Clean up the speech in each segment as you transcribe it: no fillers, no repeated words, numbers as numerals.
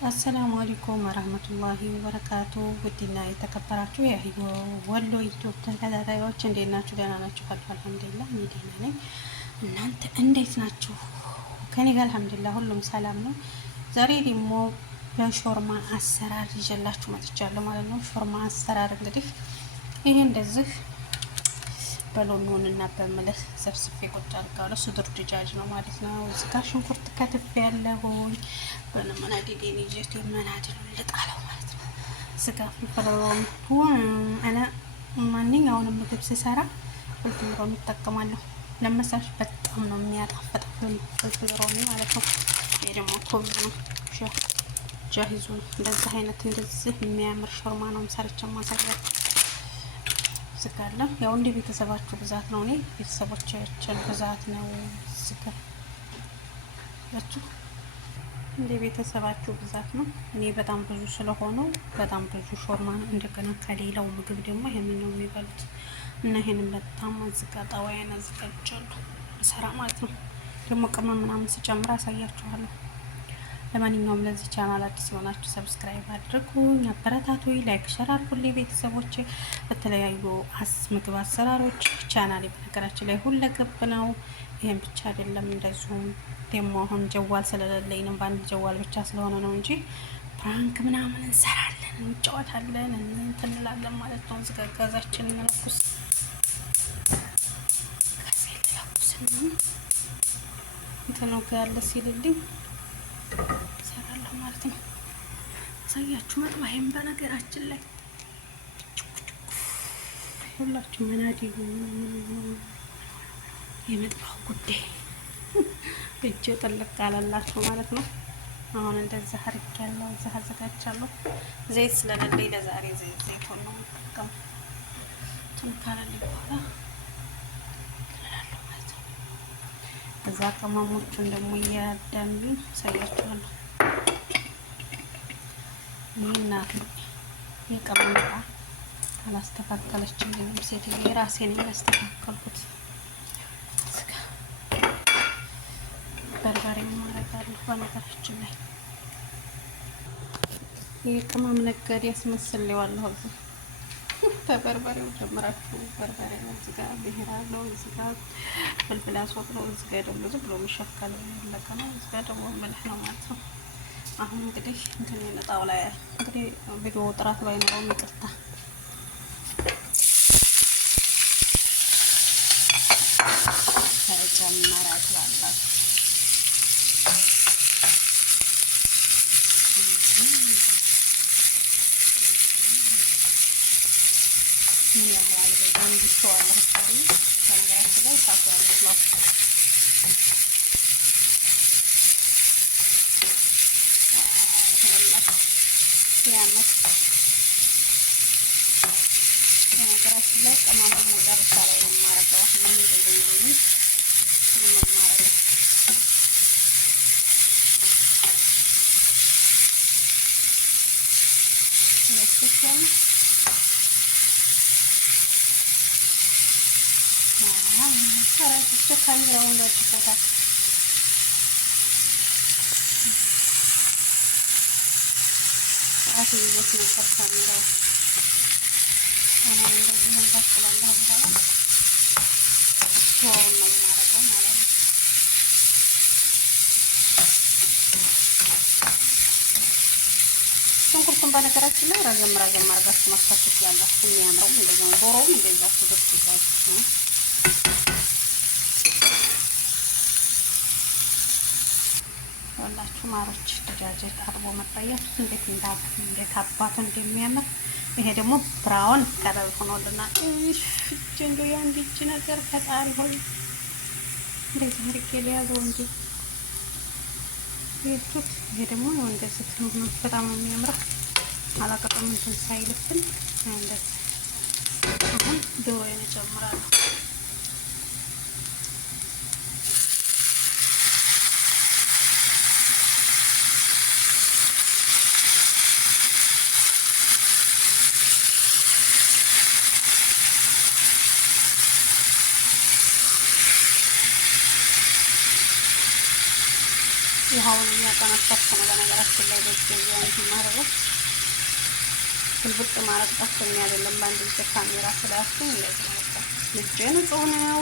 አሰላሙ አለይኩም ወራህመቱላሂ ወበረካቱ። ውድና የተከበራችሁ የህዮ ወሎ ዩቲዩብ ተከታታዮች እንዴት ናችሁ? ደህና ናችሁ? አልሐምዱሊላህ እኔ ደህና ነኝ። እናንተ እንዴት ናችሁ? ከኔ ጋር አልሐምዱሊላህ ሁሉም ሰላም ነው። ዛሬ ደግሞ በሾርማ አሰራር ይዤላችሁ መጥቻለሁ ማለት ነው። ሾርማ አሰራር እንግዲህ ይሄ እንደዚህ በሎሚውን እና በምልህ ዘፍስፌ ቁጭ አድርጋለሁ። ሱዱር ድጃጅ ነው ማለት ነው። እዚህ ጋር ሽንኩርት ከትፌ ያለሁኝ በመናዲዴን ይዤት የመናድሉ ልጣለው ማለት ነው። እዚህ ጋር ፍልፍል እኔ ማንኛውንም ምግብ ስሰራ ፍልፍል ሮሚ እጠቀማለሁ። ለመሳሽ በጣም ነው የሚያጣፍጠው ፍልፍል ሮሚ ማለት ነው። ይሄ ደግሞ ኮብዝ ነው ጃሂዙ ነው። እንደዚህ አይነት እንደዚህ የሚያምር ሾርማ ነው ሰርቼ ማሳያችሁ። ዝጋለ ያው እንደ ቤተሰባችሁ ብዛት ነው። እኔ ቤተሰቦቻችን ብዛት ነው ዝጋላችሁ እንደ ቤተሰባችሁ ብዛት ነው። እኔ በጣም ብዙ ስለሆነ በጣም ብዙ ሾርማ ነው። እንደገና ከሌላው ምግብ ደግሞ ይሄንን ነው የሚበሉት እና ይሄንን በጣም አዘጋጣዋያን አዘጋጃለሁ ሰራ ማለት ነው። ደግሞ ቅመም ምናምን ስጨምር አሳያችኋለሁ። ለማንኛውም ለዚህ ቻናል አዲስ የሆናችሁ ሰብስክራይብ አድርጉኝ፣ አበረታቱኝ፣ ላይክ ሸር አድርጉልኝ ቤተሰቦቼ። በተለያዩ ምግብ አሰራሮች ቻናሌ በነገራችን ላይ ሁለገብ ነው። ይሄን ብቻ አይደለም፣ እንደዚሁም ደግሞ አሁን ጀዋል ስለሌለኝ ነው፣ በአንድ ጀዋል ብቻ ስለሆነ ነው እንጂ ፕራንክ ምናምን እንሰራለን፣ እንጫወታለን፣ እንትን እንላለን ማለት ነው። ዝጋጋዛችን እንለኩስ ከዚህ ለኩስ እንትን ነው ያለ ሲልልኝ ሰራለሁ ማለት ነው። ሳያችሁ መጥባይም በነገራችን ላይ ሁላችሁ መናዲ የመጥባው ጉዳይ እጅ ጥልቅ አለላችሁ ማለት ነው። አሁን እንደዚህ አርግ ያለው እዚህ አዘጋጃለሁ። ዘይት ስለሌለኝ ለዛሬ ዘይት ሆኖ ተጠቀም ካለልኝ በኋላ እዛ ቅመሞቹን ደግሞ እያዳሉ ሳያችኋለሁ። ይህና የቅመም ዕቃ አላስተካከለችልኝም ሴትዮ፣ የራሴን ያስተካከልኩት። በርበሬ ማረጋለሁ። በነገራችን ላይ የቅመም ነጋዴ ያስመስለዋለሁ። እዚህ በበርበሬው ጀምራችሁ በርበሬ ነው። እዚህ ጋር ብሄር አለው፣ እዚህ ጋር ፍልፍል አስወጥ ነው፣ እዚህ ጋር ደግሞ ዝም ብሎ የሚሸከል ያለቀ ነው፣ እዚህ ጋር ደግሞ መልህ ነው ማለት ነው። አሁን እንግዲህ እንትን የነጣው ላይ እንግዲህ ቪዲዮ ጥራት ባይኖረውም ይቅርታ። ተጨመራት ባላችሁ ምን ያህል እንዲስተዋል ታሪ በነገራችን ላይ ታውቃለች ነው። ያመት በነገራችን ላይ ቅመሙ መጨረሻ ላይ ነው የማረገው። ምን እንደዚህ ነው የማረገው። ያስከፋል ሰራችሁ ካሜራውን ለጥፎታል። ራሴ ይዘት ነበር ካሜራው። አሁን እንደዚህ እንታስላለሁ በኋላ ዋውን ነው የማረገው ማለት ነው። ሽንኩርቱን በነገራችን ላይ ረዘም አድርጋችሁ ማስፋት ትችላላችሁ። የሚያምረው እንደዛ ነው። ዶሮውም እንደዛ ትደርሱታላችሁ። ወላችሁ ማሮች ደጃጀት አጥቦ መጣያችሁ እንዴት አባቱ እንደሚያምር። ይሄ ደግሞ ብራውን ከለር ሆኖልናል። እሺ እንጆ ያን ልጅ ነገር ፈጣሪ ሆይ እንዴት አድርጌ ሊያዘው እንጂ ይሄቱት። ይሄ ደግሞ እንደዚህ ነው፣ በጣም የሚያምረው አላቀጠም እንትን ሳይልብን እንደዚህ። አሁን ዶሮዬን እጨምራለሁ። ውሃውን እያጠነጠፍኩ ነው። በነገራችን ላይ በዚህ አይነት ማረው ግልብጥ ማረግ ጠፍቶኝ አይደለም፣ በአንድ እጅ ካሜራ ስላያስኩኝ እንደዚህ ነው። እጄ ንጹህ ነው።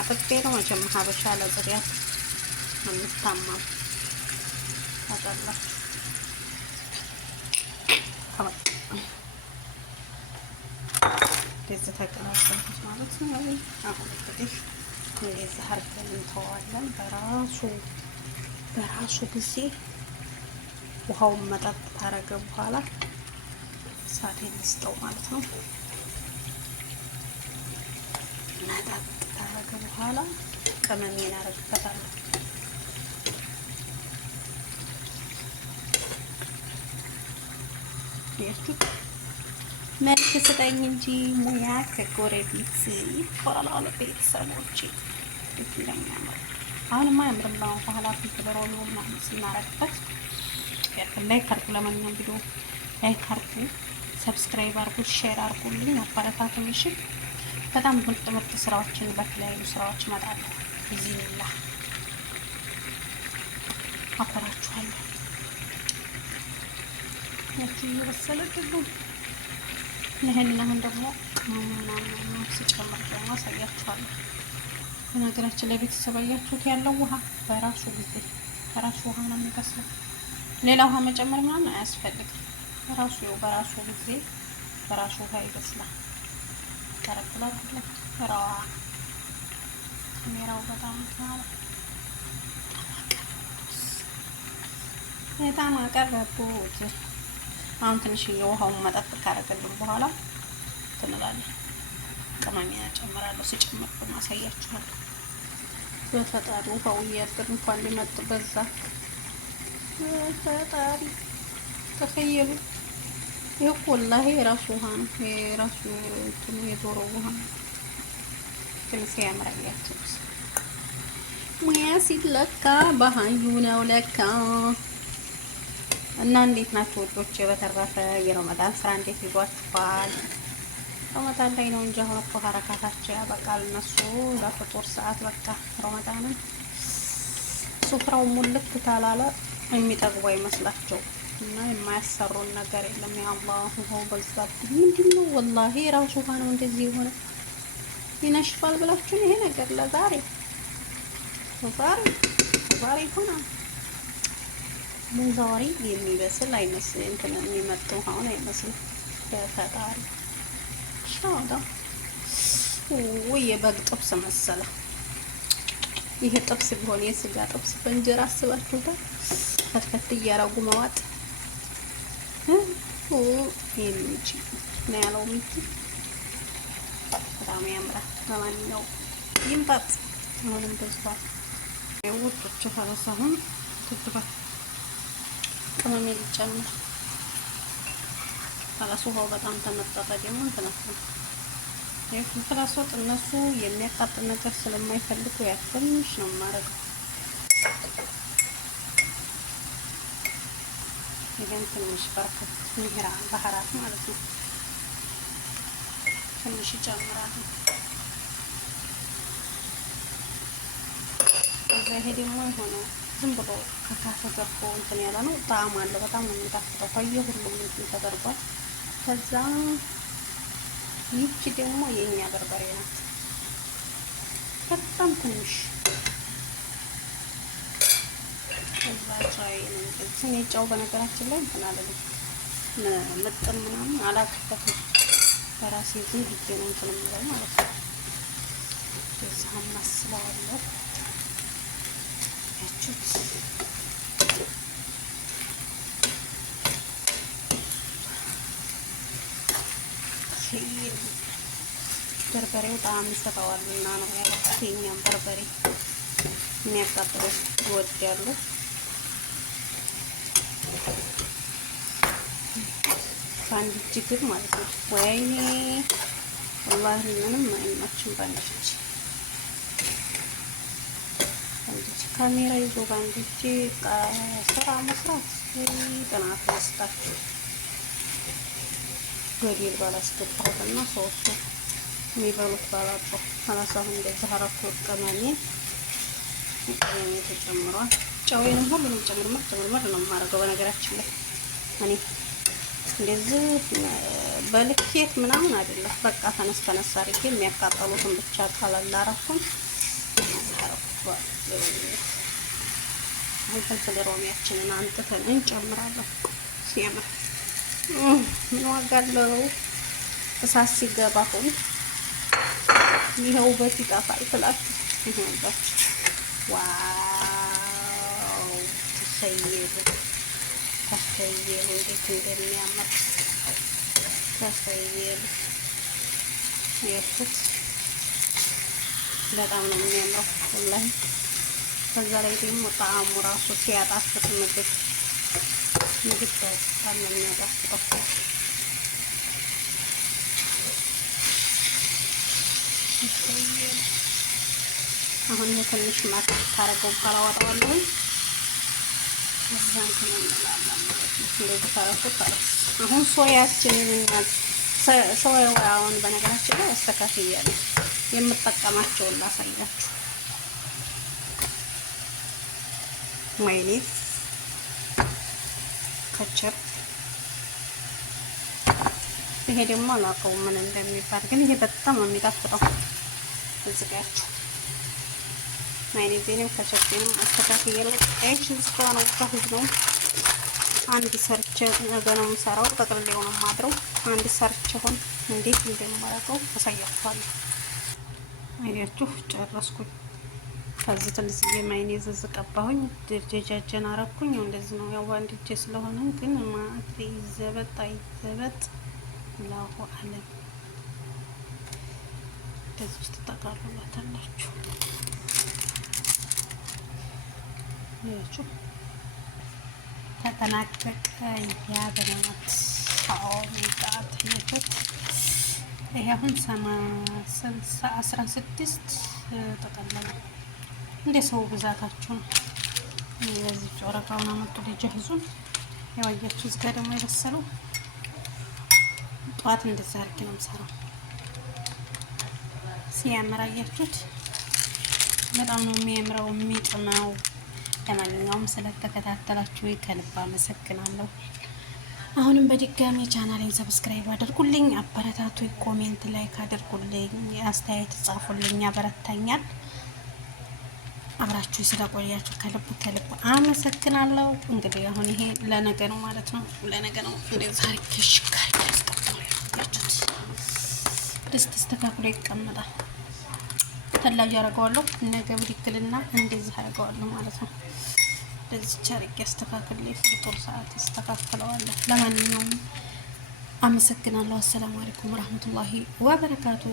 አጥቤ ነው መቼም ሀበሻ ለጽዳት አንታማም። ታውቃላችሁ እንደዚህ ተቀላቀልኩት ማለት ነው። አሁን እንግዲህ እንደዚህ አድርገን እንተዋለን። በራሱ ጊዜ ውሃውን መጠጥ ታረገ በኋላ ሳቴን ልስጠው ማለት ነው። መጠጥ ታረገ በኋላ ቅመሜን አረግበታለሁ። መልክ ስጠኝ እንጂ ሙያ ከጎረቤት ይባላል። ቤተሰቦች እንደሚያምር አሁንማ ያምርም ነው። በኋላ ፍልፍል ነው ምናምን ስናረግበት ላይክ አርጉ። ለማንኛውም ቪዲዮ ላይክ አርጉ፣ ሰብስክራይብ አርጉ፣ ሼር አርጉልኝ፣ አበረታቱኝ። እሺ በጣም ምርጥ ስራዎችን በተለያዩ ስራዎች እመጣለሁ። ቢዚኒላ አፈራችኋለሁ። ያቺ እየበሰለ ደግሞ ይሄንን አሁን ደግሞ ምናምን ሲጨምር ደግሞ አሳያችኋለሁ። በነገራችን ላይ ቤተሰብ አያችሁት ያለው ውሃ በራሱ ጊዜ በራሱ ውሃ ነው የሚበስለው። ሌላ ውሃ መጨመር ምናምን አያስፈልግም። በራሱ ጊዜ በራሱ ውሃ ይበስላል። ተረክላችሁ ራዋ ካሜራው በጣም አቀረብኩት። አሁን ትንሽ የውሃውን መጠጥ ካረገልን በኋላ ትንላለን። ቅመም ጨምራለሁ። ሲጨምር ማሳያችኋለሁ። በፈጣሪ ውሃው እያደር እንኳን ሊመጥ በዛ በፈጣሪ ተፈየሉ። ይሄ ወላሂ የራሱ ውሃ ነው። የራሱ የዶሮ ውሃ ነው። ግን ሲያምራል ያችሁስ ሙያ ሲለካ ባህዩ ነው ለካ። እና እንዴት ናችሁ ወዶች? በተረፈ የረመዳን ስራ እንዴት ይዟችኋል? ረመዳን ላይ ነው እንጂ አሁን እኮ ሀረካታቸው ያበቃል። እነሱ ለፍጡር ሰዓት በቃ ረመዳንን ሱፍራው ሙልክ ታላለ የሚጠግቡ አይመስላቸው እና የማያሰሩን ነገር የለም። ያአላህ ውሃው በዛብኝ። ምንድነው ወላሂ ራሱ ውሃ ነው እንደዚህ የሆነ ይነሽፋል ብላችሁን ይሄ ነገር ለዛሬ ሆና ለዛሬ የሚበስል አይመስል እንትን የሚመጣው አሁን አይመስልም። በፈጣሪ ሻዳ ወይ የበግ ጥብስ መሰለ። ይሄ ጥብስ ቢሆን የስጋ ጥብስ በእንጀራ አስባችሁታል? ፈትፈት እያረጉ መዋጥ የሚጂ ነው ያለው። ሚቲ በጣም ያምራል። ለማንኛውም ይምጣት። አሁንም ተስፋ ወጥቶ ፈረሰሁን ትትባ ቅመሜ ልጨምር። ፈላሱ ውሃው በጣም ተመጣጣ ደግሞ እንትናት ነው። ፍልፍል አስወጥ እነሱ የሚያቃጥል ነገር ስለማይፈልጉ ያ ትንሽ ነው የማደርገው። ይሄን ትንሽ በርከት ንህራ ባህራት ማለት ነው ትንሽ ይጨምራል። እዛ ይሄ ደግሞ የሆነ ዝም ብሎ ከካፈ ገርፎ እንትን ያለ ነው። ጣዕም አለው። በጣም ነው የሚጣፍጠው። ሁሉም እንትን ተደርጓል። ከዛ ይቺ ደግሞ የኛ በርበሬ ናት። በጣም ትንሽ ከዛ ቻይ ነው እንትን ጨው በነገራችን ላይ እንትን አለልኝ ምጥን ምናምን አላከተትም። በራሴ ዝም ብዬ ነው እንትን የምለው ማለት ነው። እዛ ማስለዋለሁ ያችሁት በርበሬው ጣዕም ይሰጠዋልና ነው ያልኩት። የኛም በርበሬ የሚያቃጥለው ይወዳሉ። በአንድ እጅ ግን ማለት ነው። ወይኔ ወላሂ ምንም አይመችም በአንድ እጅ። ካሜራ ይዞ በአንድ እጅ ስራ መስራት ጥናት መስጣችሁ ገደል ባላስገባሁትና ሰዎቹ የሚበሉት ባላጣው አላሳሁን እንደዚህ አራት ወር ቅመሜ ተጨምሯል። ጨውዬንም ሁሉንም ጨምርመር ነው የማደርገው። በነገራችን ላይ እኔ እንደዚህ በልኬት ምናምን አይደለም። በቃ ተነስ አድርጌ የሚያቃጠሉትን ብቻ ቀለል አደረኩኝ። አሁን ፍልፍል ሮሚያችንን አንጥተን እንጨምራለን። ሲያምር ምን ዋጋ አለው እሳት ሲገባ ሁሉ ይኸው ውበት ይጠፋል ትላችሁ። ይሄንባችሁ ዋው ተሰየሉ እንዴት እንደሚያምር ተሰየሉ። የፍት በጣም ነው የሚያምረው ወላሂ። ከዛ ላይ ደግሞ ጣዕሙ ራሱ ሲያጣፍጥ ምግብ በጣም ነው የሚያጣፍጠው። አሁን ይሄ ትንሽ ማት ታረገው ካላወጣዋለሁ እዛን እንላለን። እንደዚህ ታረኩት። አሁን ሶያውን በነገራችን ላይ አስተካክያለሁ። የምጠቀማቸውን ላሳያችሁ። ማይኔዝ፣ ከቸፕ፣ ይሄ ደግሞ አላውቀውም ምን እንደሚባል ግን ይሄ በጣም ነው የሚጣፍጠው። እዝጋችሁ ማይኔዜንም ከቸፕንም አስተካክያለሁ። እሺ ዝጋው ነው ከሁሉ ነው። አንድ ሰርቼ ነገ ነው የምሰራው። ጠቅልሌው ነው የማድረው። አንድ ሰርቼ ሆን እንዴት እንደማደርገው አሳያችኋለሁ። አይዲያችሁ ጨረስኩኝ። ከዚህ ትንሽዬ ማይኔዝ ቀባሁኝ። ደጃጀን አረኩኝ። እንደዚህ ነው ያው አንድ እጄ ስለሆነ ግን ማት ይዘበጥ አይዘበጥ ላሁ አለም ከዚህ ውስጥ ተቃርላታላችሁ። ያችሁ ተጠናቀቀ። ያ በናት ኦሜጋት ይፈት ይሄ አሁን 16 ተቀለለ። እንደ ሰው ብዛታችሁ ነው። ለዚህ ጮረቃውን አመጡ ሊጀህዙን ያዋያችሁ። እዚህ ጋር ደግሞ የበሰለው ጧት እንደዛ አድርጌ ነው የምሰራው። ሲያምር አያችሁት? በጣም ነው የሚያምረው የሚጥመው። ለማንኛውም ስለተከታተላችሁ ከልብ አመሰግናለሁ። አሁንም በድጋሚ ቻናሌን ሰብስክራይብ አድርጉልኝ፣ አበረታቱ፣ ኮሜንት ላይክ አድርጉልኝ፣ አስተያየት ጻፉልኝ፣ ያበረታኛል። አብራችሁ ስለቆያችሁ ከልብ አመሰግናለሁ። እንግዲህ አሁን ይሄ ለነገ ነው ማለት ነው። ለነገ ነው እንደዛ አርክሽ ጋር ያስቀምጣችሁት ድስት ተስተካክሎ ይቀመጣል። ተላጅ አደርገዋለሁ። ነገ ብድክልና እንደዚህ አደርገዋለሁ ማለት ነው። እንደዚህ ቻርቅ ያስተካክል ለጥሩ ሰዓት ያስተካክለዋለሁ። ለማንኛውም አመሰግናለሁ። አሰላሙ አለይኩም ወራህመቱላሂ ወበረካቱ።